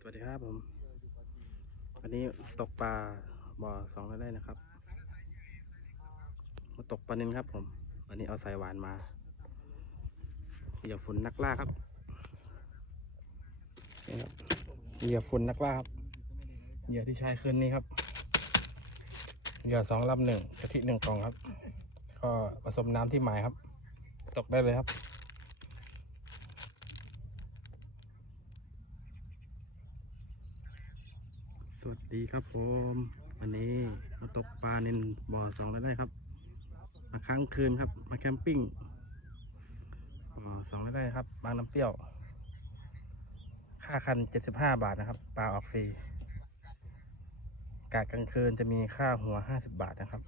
สวัสดีครับผม วันนี้ตกปลาบ่อสองได้นะครับ มาตกปลาเนินครับผม วันนี้เอาสายหวานมาเหยื่อฝุ่นนักล่าครับนี่ครับเหยื่อฝุ่นนักล่าครับเหยื่อที่ใช้คืนนี้ครับเหยื่อสองลำหนึ่งกะทิหนึ่งกล่องครับ ก็ผสมน้ำที่หมายครับ ตกได้เลยครับ สวัส ดีครับผมวันนี้มาตกปลาในบ่อสองได้ครับ มาค้างคืนครับ มาแคมปิ้งบ่อสองได้ครับ บางน้ำเปรี้ยว ค่าคันเจ็ดสิบห้าบาทนะครับปลาออกฟรีกะกลางคืนจะมีค่าหัวห้าสิบบาทนะครับ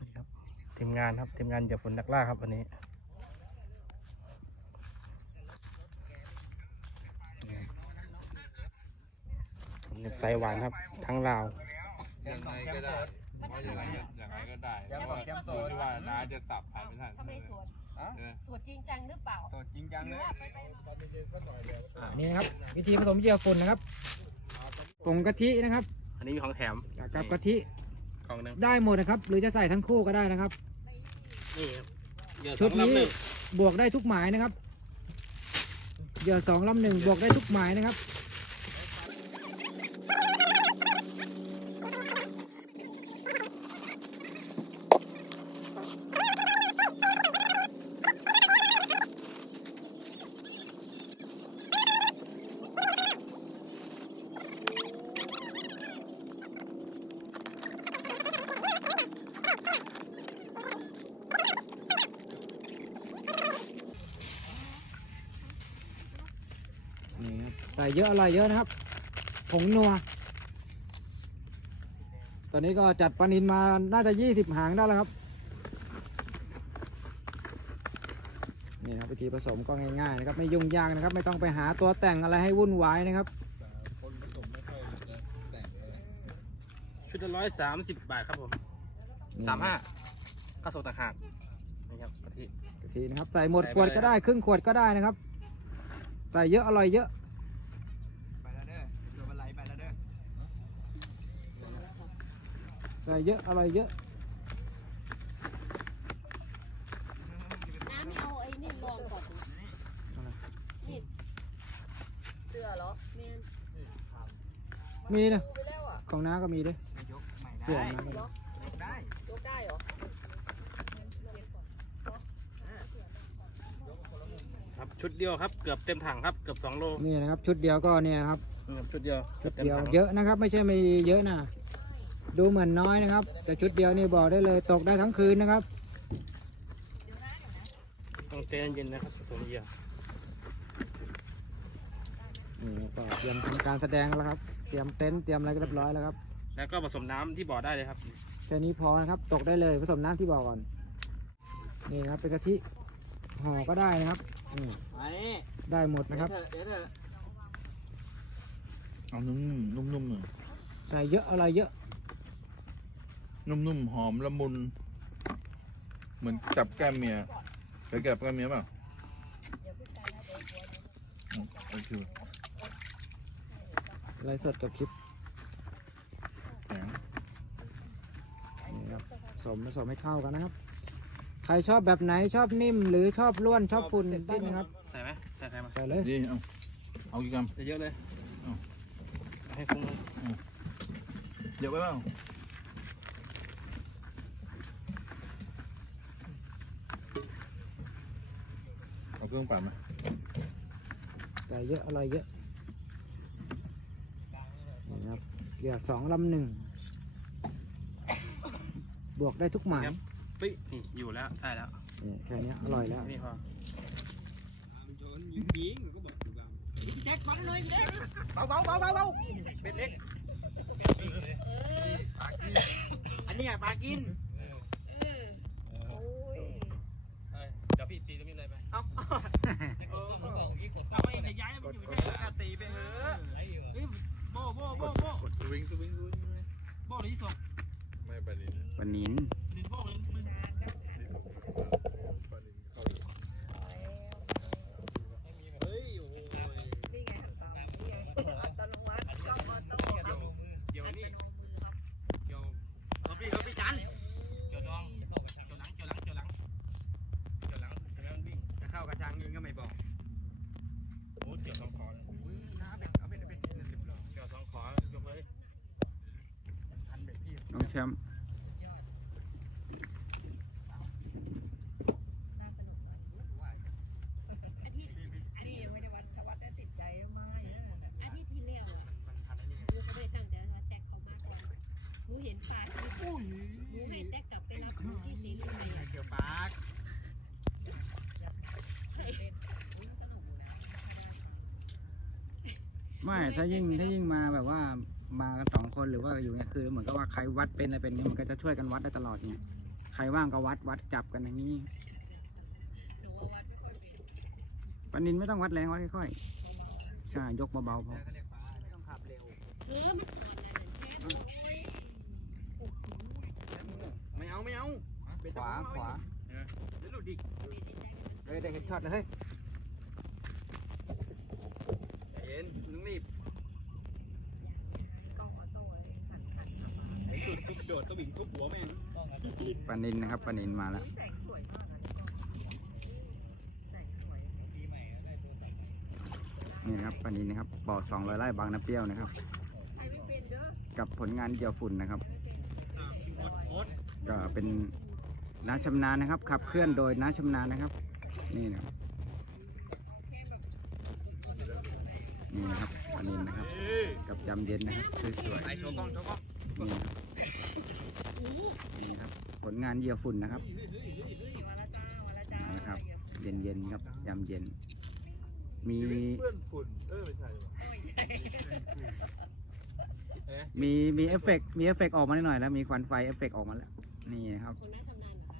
นี่ครับทีมงานครับทีมงานเหยียบฝนนักล่าครับวันนี้ ใส่หวานครับ ทั้งลาว ยังไงก็ได้ยังไงยังไงก็ได้เพราะว่าอยู่ที่ว่าน้าจะสับทันไม่ทันเขาไม่ได้สวดเออสวดจริงจังหรือเปล่าสดจริงจังหเลรือยว่าไปไปมา อ่านี่นะครับ วิธีผสมเหยื่อฝุ่นนะครับผงกะทินะครับอันนี้มีของแถมกับกะทิกล่องหนึงได้หมดนะครับ หรือจะใส่ทั้งคู่ก็ได้นะครับ นี่ครับเหยื่อสชุอดงลำนี้หนึ่งบวกได้ทุกหมายนะครับเหยื่อสองลำหนึ่งบวกได้ทุกหมายนะครับ นี่ครับใส่เยอะอ ร่อยเยอะนะครับ ผงนัว ตอนนี้ก็จัดปลานินมาน่าจะยี่สิบหางได้แล้วครับ นี่ครับวิธีผสมก็ง่ายๆนะครับ ไม่ยุ่งยากนะครับ ไม่ต้องไปหาตัวแต่งอะไรให้วุ่นวายนะครับชุดละร้อยสามสิบบาทครับผมนี่สามห้าข้าวสดต่างหากนี่ครับกะทิกะทินะครับ ใส่หมดใส่ไปขวดเลยก็ได้ ครึ่งขวดก็ได้นะครับ ใส่เยอะอร่อยเยอะ ไปแล้วเด้อตัวมันไหลไปแล้วเด้อ ใส่เยอะอร่อยเยอะ น้ำไม่เอาไอ้นี่ลองก่อนดินี่เสื้อเหรอแมนมีนะ ดูไปแล้วอะของน้าก็มีด้วยไม่ยกไม่เสื้อได้น้าก็มีเหรอยกได้ยกได้เหรอครับชุดเดียวครับเกือบเต็มถังครับเกือบสองโลนี่นะครับ ชุดเดียวก็เนี่ยนะครับนี่ครับชุดเดียวชุดเต็มเดียวถังเยอะนะครับ ไม่ใช่ไม่เยอะนะ ดูเหมือนน้อยนะครับ แต่ชุดเดียวนี่บอกได้เลยตกได้ทั้งคืนนะครับต้องใจเย็นๆนะครับผสมเหยื่อนี่ก็เตรียมทำการแสดงแล้วครับ เตรียมเต็นท์เตรียมอะไรก็เรียบร้อยแล้วครับแล้วก็ผสมน้ำที่บ่อได้เลยครับ แค่นี้พอนะครับ ตกได้เลยผสมน้ำที่บอกก่อนนี่นะครับเป็นกะทิห่อก็ได้นะครับอืมมานี่ได้หมดนะครับเดี๋ยวเถอะเดี๋ยวเถอะ เอานุ่มๆนุ่มๆหน่อย ใส่เยอะอะไรเยอะ นุ่มๆหอมละมุน เหมือนจับแก้มเมียเคยจับแก้มเมียเปล่าอืมโอเคไลฟ์สดกับคลิปแข็งนี่ครับผสมผสมให้เข้ากันนะครับ ใครชอบแบบไหนชอบนิ่ม หรือชอบล้วนชอบฝุ่นดิ้นนะครับ ใส่ไหมใส่ใส่มาใส่เลยนี่เอาเอากี่กรัมเยอะๆเลยอ้าวเอาให้ฟุ้งเลยเยอะไปเปล่า เอาเครื่องปั่นมาใส่เยอะอร่อยเยอะนี่นะครับเกียร์สองลำหนึ่งบวกได้ทุกหมายครับปิ๊นี่อยู่แล้วได้แล้วนี่แค่นี้อร่อยแล้วนี่พอเบาเบาเบาเบาเบาเป็นเล็กอันนี้อะปลากิน เดี๋ยวพี่ตีตรงนี้เลยไป เอาเอาเอาไปจะย้ายมันอยู่แค่ก็ตีไปเถอะโบโบโบโบกดสวิงสวิงสวิงโบหรือที่ส่งไม่ไปดิวันนี้ดินโบเลยมึง นี่ไงหัน ชมป์ น่าสนุกอาทิตย์นี่ยังไม่ได้วัดถ้าวัดได้ติดใจมากเลยอาทิตย์ที่แล้วอะหนูก็ไม่ได้ตั้งใจว่าแตกเขามากกว่าหนูเห็นป่าที่หนูให้แตกกลับไปรับหนูที่สีลุงเลย เกี่ยวปาก ใช่สนุกอยู่แล้ว ไม่ถ้ายิ่งถ้ายิ่งมาแบบว่ามากันสองคนหรือว่าอยู่เนี่ยคือเหมือนกับว่าใครวัดเป็นอะไรเป็นเนี่ยมันก็จะช่วยกันวัดได้ตลอดไงใครว่างก็วัดวัดจับกันอย่างนี้ปนปานินไม่ต้องวัดแรงวัดค่อยๆใช่ยกเบาๆพอเขาเรียกปลาไม่ต้องขับเร็วเออมันทำอะไรนั่นแค่โอ้ยไม่เอาไม่เอาขวาขวาเดี๋ยวหลุดดิเฮ้ยได้เห็นช็อตเลยเฮ้ย ใจเย็นมึงรีบกล้องออโต้เลยสั่งขัดขับมาไอ้สุดปุ๊บโดดตะบิ่งทุบหัวแม่งต้องครับปานินนะครับปานินมาแล้ว แสงสวยมากเลยกล้องแสงสวยปีใหม่แล้วได้ตัวสับนี่นะครับปานินนะครับบ่อสองร้อยไร่บางน้ำเปรี้ยวนะครับ ใช้ไม่เป็นเด้อกับผลงานเดี่ยวฝุ่นนะครับโคตรโคตรก็เป็นน้าชำนาญนะครับขับเคลื่อนโดยน้าชำนาญนะครับ นี่นะครับ นี่นะครับปานินนะครับ กับยำเย็นนะครับสวยไอโชว์กล้องโชว์กล้องๆนี่นะครับนี่ครับ ผลงานเหยี่ยวฝุ่นนะครับวันละจ้าวันละจ้าเอาละครับ เย็นๆครับยำเย็น มีเพื่อนฝุ่นเออไม่ใช่ว่ะมีมีเอฟเฟกต์มีเอฟเฟกต์ออกมาหน่อยแล้วมีควันไฟเอฟเฟกต์ออกมาแล้ว นี่นะครับคนน่าชำนาญเหรอคะ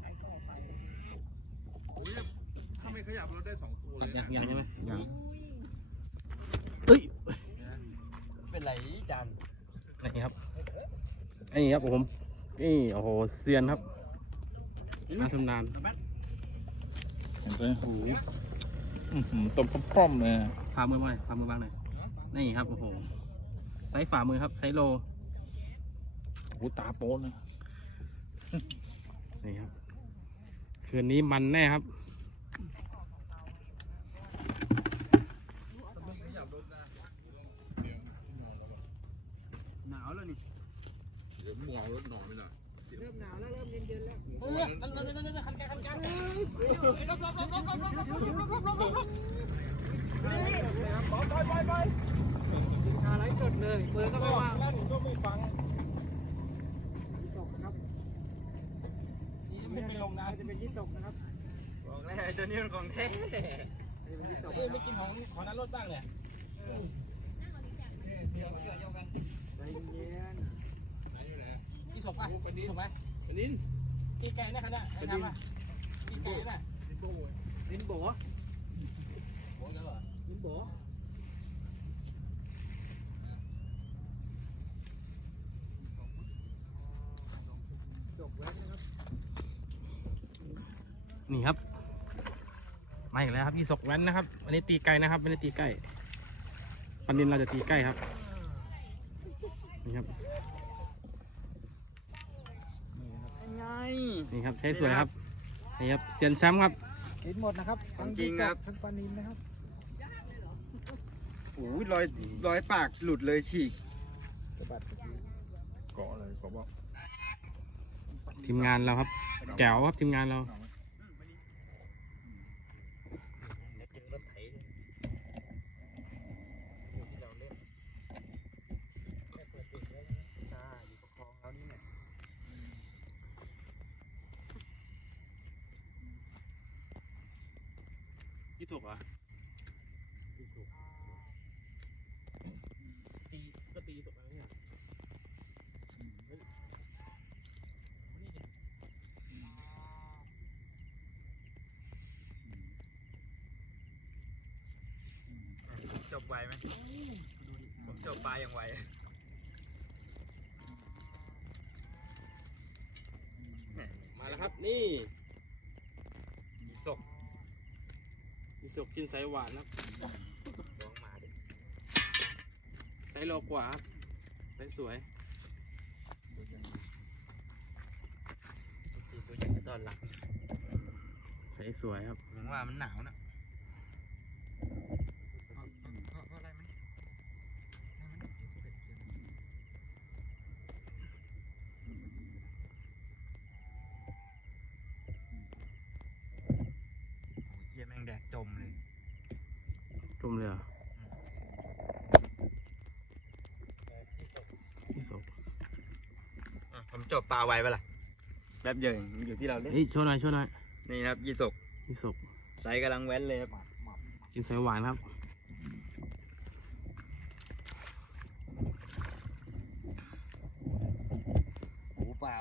ใครก็ออกไปโอ้ยถ้าไม่ขยับรถได้สองตัวเลยยังนะยังใช่ไหมอย่าง เอ้ย เป็นไรจันนี่ครับไอ้นี่ครับผมนี่โอ้โหเซียนครับมาทำนานเห็นไหมหูอื้อหือต้มพร่อมๆเลยอะฝ่ามือมาหน่อยฝ่ามือบ้างหน่อยนี่ครับโอ้โหไซส์ฝ่ามือครับไซส์โลโอ้ตาโป๊ดเลยนี่ครับคืนนี้มันแน่ครับ หนาว แล้วนี่เดี๋ยวมึงเอารถนอนไม่ได้เริ่มหนาวแล้วเริ่มเย็นเย็นแล้วเออนั่นนั่นนั่นนั่นคันกันคันกันลบลบลบลบลบลบลบลบลบลบลบลบไปไปไปคาไรจดเลยเปิดก็ไม่ว่างแล้วหนูก็ไม่ฟังตกครับนี่ไม่ไปลงน้ำจะเป็นยี่ตกนะครับบอกแล้วตัวนี้มันของแท้ไม่กินของของนั้นรถบ้างเนี่ยเดี๋ยวเดี๋ยวเดี๋ยวกันใจ เย็นไหนอยู่ไหนกี่ศพอะกี่ศพไหมปนินกี่ไก่นะครับเนี่ยไอ้ทำอะกี่ไก่น่ะดินโบ้ยลิ้นโบ๋โบ้แล้วเหรอลิ้นโบ๋นี่ครับมาอีกแล้วครับยี่สกแว้นนะครับ อันนี้ตีไก่นะครับไม่ได้ตีใกล้ปันนินเราจะตีใกล้ครับ นี่ครับไงนี่ครับใช้สวยครับนี่ครับเซียนแชมป์ครับกินหมดนะครับของจริงครับทั้งปลานินนะครับโอ้ยรอยรอยปากหลุดเลยฉีกเกาะอะไรเกาะว่าทีมงานเราครับ แก้วครับทีมงานเรา สกเหรอตีก็ตีสกอะไรเนี่ยจบไวไหมผมจบปลาอย่างไวมาแล้วครับนี่ มีศพ มีส กกินไซส์หวานครับลองมาดิไซส์โลกว่าครับไซส์สวยตีตัวใหญ่ตอนหลังไซส์สวยครับผมว่ามันหนาวนะเอาเอาเอาอะไรมัน แดดจมเลย จุ่มเลยเหรอที่ศพ อะผมจบ ปลาไว้ปะล่ะแป๊บเดียวเองอยู่ที่เราเล่นเฮ้ยโชว์หน่อยโชว์หน่อยนี่ครับยี่สกที่ศพไซส์กำลังแว้นเลยครับกินสายหวานครับ หูเปล่า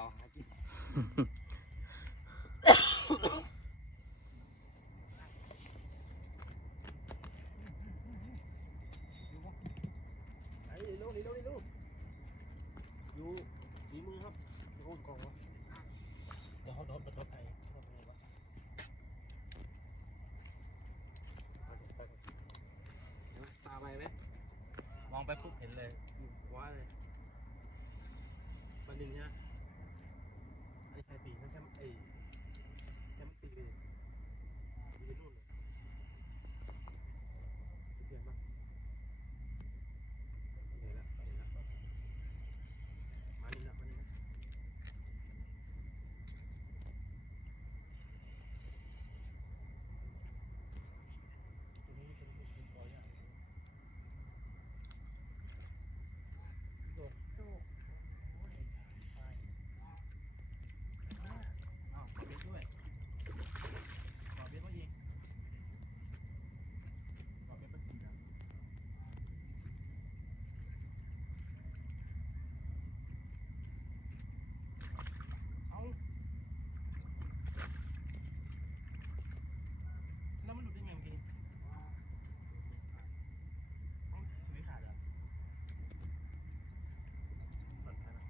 ดูฝีมือครับโค่นกองวะเดี๋ยวเขาโดนประชดไทยตาไปไหมมองไปปุ๊บเห็นเลยว้าเลยปันดินใช่ไหมไอ้ชายตีนั่นแค่ไอ้แค่มันตีเลยตีไปนู่นเลยเปลี่ยนปะเห็นแล้วเห็นแล้ว มานี่นะมานี่นะตัวนี้ตัวนี้เป็นตัวอย่างโดดโดดอ้าวขอเบ็ดด้วยขอเบ็ดมาอีกขอเบ็ดมากี่นะ เอาแล้วมันหลุดได้ไงเมื่อกี้เอ้าสวิตช์ขาดเหรอเปิดไฟหน่อย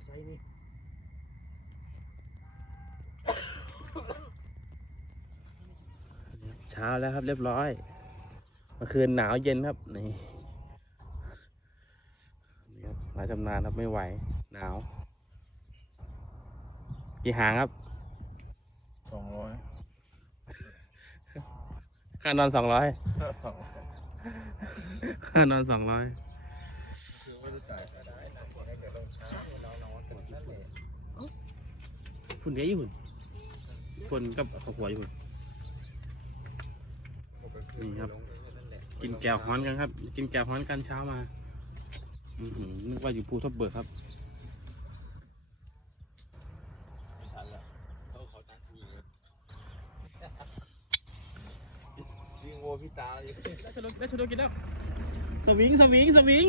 ไซส์นี่เช้าแล้วครับเรียบร้อยเมื่อคืนหนาวเย็นครับนี่นี่ครับหลายชำนาญครับไม่ไหว หนาว กี่หางครับสองร้อยค่านอนสองร้อยสองค่านอนสองร้อยคือไม่ได้จ่ายได้ คุณเดียวอยู่หุ่นคนกับขอบหัวอยู่หุ่นนี่ครับ กินแก้วฮ้อนกันครับ กินแก้วฮ้อนกันเช้ามาอือหือนึกว่าอยู่ภูทับเบิกครับยิงโวพี่ตาเลยได้ชโดได้ชโดกินแล้วสวิงสวิงสวิง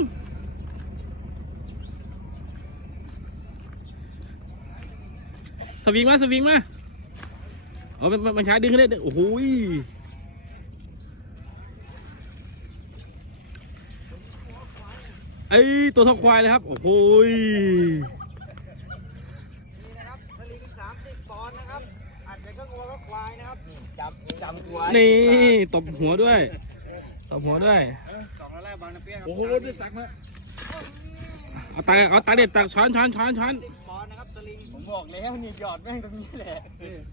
สวิงมาสวิงมาโอ้มันมันมันใช้ดึงขึ้นได้โอ้โหยไอ้ตัวทองควายเลยครับ โอ้โหยนี่นะครับสลิงสามสิบปอนด์นะครับอาจจะก็งัวก็ควายนะครับจำจำตัวนี่ตบหัวด้วยตบหัวด้วยสองละแรกบางน้ำเปรี้ยวครับโอ้โหได้สักมาเอาตาเอาตาเด็ดตักช้อนช้อนช้อนช้อนสิบปอนด์นะครับสลิงผม บอกแล้วนี่หยอดแม่งตรงนี้แหละ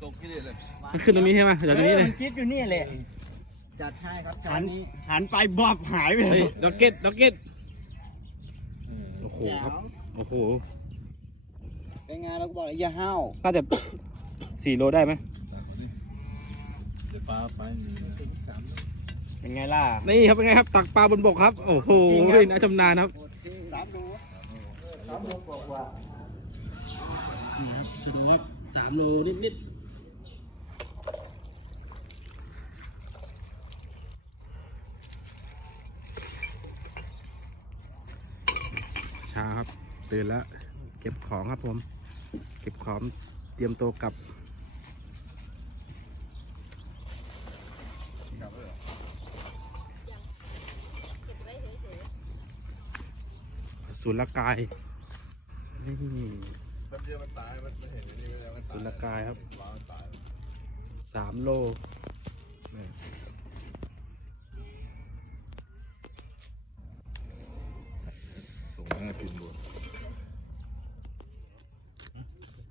ตกกี่เดือนเลยมันขึ้นตรงนี้ใช่ไหมเดี๋ยวตรงนี้เลย คิดอยู่นี่แหละ จัดให้ครับหัเช้านนี้หันไปบอบหายไปเลเฮ้ยยด็อกเก็ตด็อกเก็ตอืมโอ้โหแจ๋ครับวโอ้โห เป็นไงเราก็บอกเลยอย่าห้าวน่าจะสี่โลได้ไหมตักมาดิเดี๋ยวปลาไปมีสามเป็นไงล่ะนี่ครับเป็นไงครับ ตักปลาบนบกครับ โอ้โหจริงครับน่าชำนาญครับ สามดูสามดูกว่า สะดุ้สามโลนิดนิดช้าครับ ตื่นแล้ว เก็บของครับผม เก็บของเตรียมตัวกลับสุรกายนี่ แป๊บเดียวมันตาย มันมันเห็นอันนี่แล้วมันตายสุรกายครับ ว้าวมันตายสามโลนี่ส่งให้พิมพ์ดู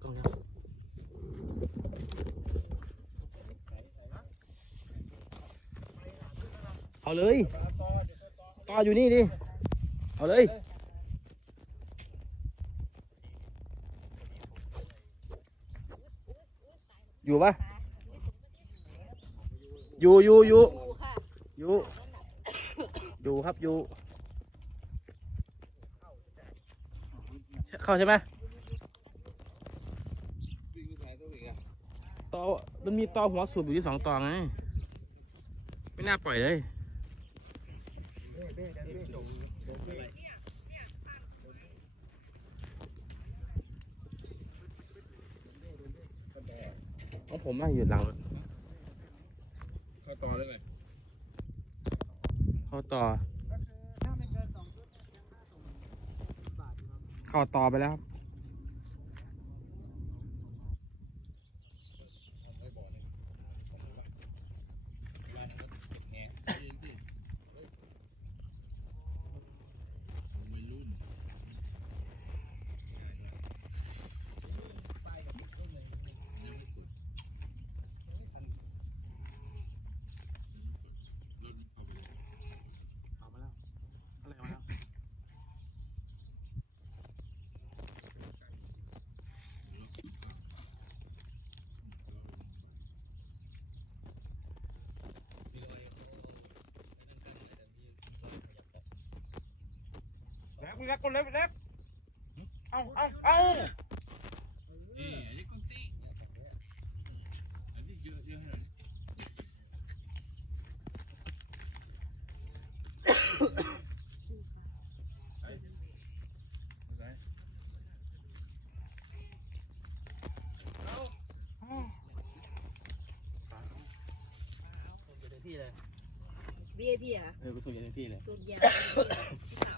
กล้องเอาเลยต่ออยู่นี่ดิ เอาเลย อยู่ปะอยู่อยู่อยู่อยู่อยู่ครับอยู่เข้าใช่ไหมตอมันมีตอหัวสูบอยู่ที่สองตอไง ไม่น่าปล่อยเลย ของผมอะอยู่หลังรถเข้าต่อได้เลยเข้าต่อ เข้าต่อไปแล้วครับ เอามาแล้ว อะไรมาแล้ว แล้ว มึงรักคนเล็บเล็บเอาเอาเอานี่อันนี้กุ๊ตี้อันนี้เยอะเยอะเลยบีเอพีอะเออกูสูบอยู่ในที่เลย สูบยา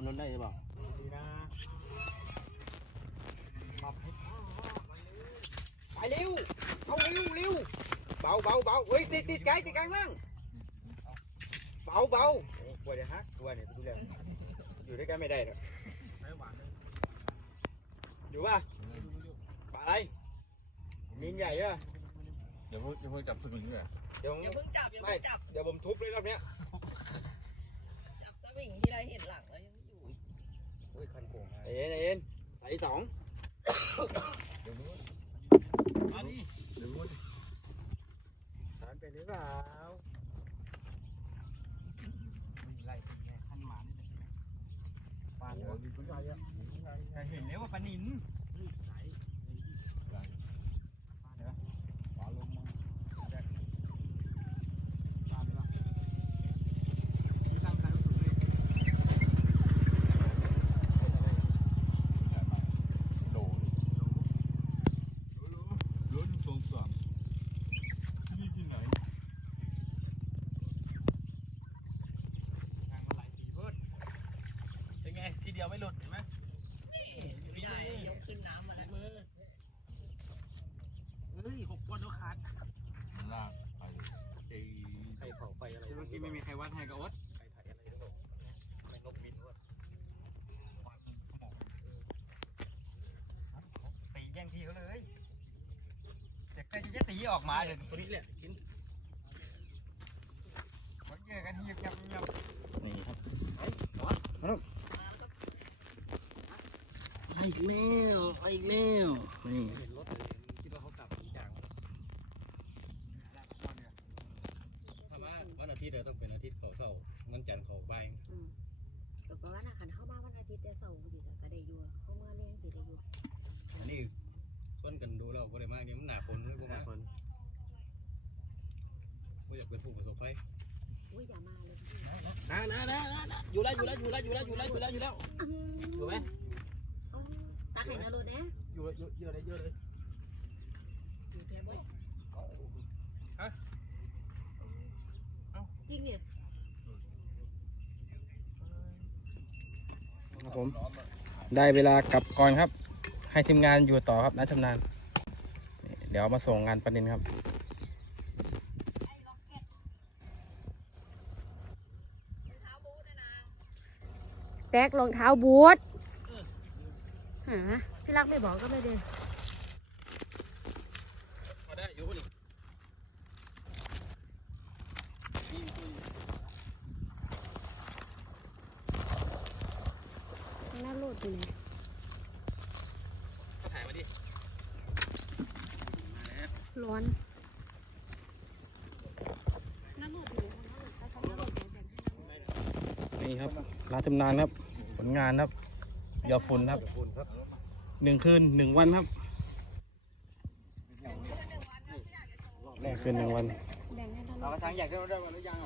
เอารถได้หรือเปล่าดีนะไปเร็วเอาเร็วเร็วเบาเบาเบาเฮ้ยติดติดไกลติดไกลมั่งเบาเบาโอ้กลัวจะฮักกลัวเนี่ยดูแลอยู่ด้วยกันไม่ได้หรอกอยู่ป่ะปลาอะไรมีนใหญ่ป่ะเดี๋ยวเพิ่งเดี๋ยวเพิ่งจับสวิงด้วยเดี๋ยวอย่าเพิ่งจับอย่าไม่เพิ่งจับเดี๋ยวผมทุบเลยรอบเนี้ยจับสวิงที่ไรเห็นหลังแล้วยังไม่ อยู่อุ้ยคันโกงเอ็นเอ็นใส่สองมาดิเดี๋ยวรู้ทานเป็นหรือเปล่าไล่ตีไงขั้นหมานี่เลยปลาเหรอมีผู้ชายอะเห็นแล้วว่าปลานินปลาลงมาปลาเลยป่ะตั้งใจไว้สุดเลย โดนลุ้นสองสามที่นี่ที่ไหน ทางมาหลายปีเพิ่นเป็นไงทีเดียวไม่หลุดเห็นไหม ใหญ่ยกขึ้นน้ำมาแล้ว เฮ้ยหกก้อนแล้วขาด มันลากไปเอ้ย ใครเผา ไฟอะไรเมื่อกี้ไม่มีใครวัดให้กับอดใครถ่ายอะไรหรอกไม่นกบินวะตีแย่งที่เขาเลยเด็กจะจะตีออกมาเดี๋ยวตัวนี้แหละกินมันเจอกันที่ยับยับยับนี่ครับมาแล้วก็มาอีกแล้วมาอีกแล้วนี่ เห็นรถเลยคิดว่าเขากลับจริงจัง วันอาทิ ตย์เราต้องเป็นอาทิตย์เขาเข้าวันจันทร์เขาบ่ายอืมแต่ก็ว่าน่ะขันเข้ามาวันอาทิตย์แต่เสาร์สิแต่ก็ได้อยู่เข้าเมื่อเลี้ยงสิได้อยู่อันนี้ต้นกันดูแล้วก็ได้มากเนี่ยมันหนาฝนเลยพวกหมัลานยคนไม่อยากเป็นผู้ประสบภัยโอ้ยอย่ามาเลยนะนะนะนะอยู่แล้วอยู่แล้วอยู่แล้วอยู่แล้วอยู่แล้วอยู่แล้วอยู่แล้วอยู่ไหมตาไข่นรกนะอยู่อยู่เยอะเลยเยอะเลย จริงเนี่ยครับผมได้เวลากลับก่อนครับ ให้ทีมงานอยู่ต่อครับนักชำนาญเดี๋ยวมาส่งงานประเด็นครับแตกรองเท้าบูทหาพี่รักไม่บอกก็ไม่ได้ได้ หน้าโลดอยู่ไหนก็ถ่ายมาดิร้อนหน้าโลดอยู่ไหนหน้าโลดแบ่งให้นี่ครับร้านชำนาญครับ ผลงานครับยอฝุ่นครับหนึ่งคืนหนึ่งวันครับหนึ่งคืนหนึ่งวันแบ่งให้ทั้งเราก็ทางอยากได้ได้วันหรือยัง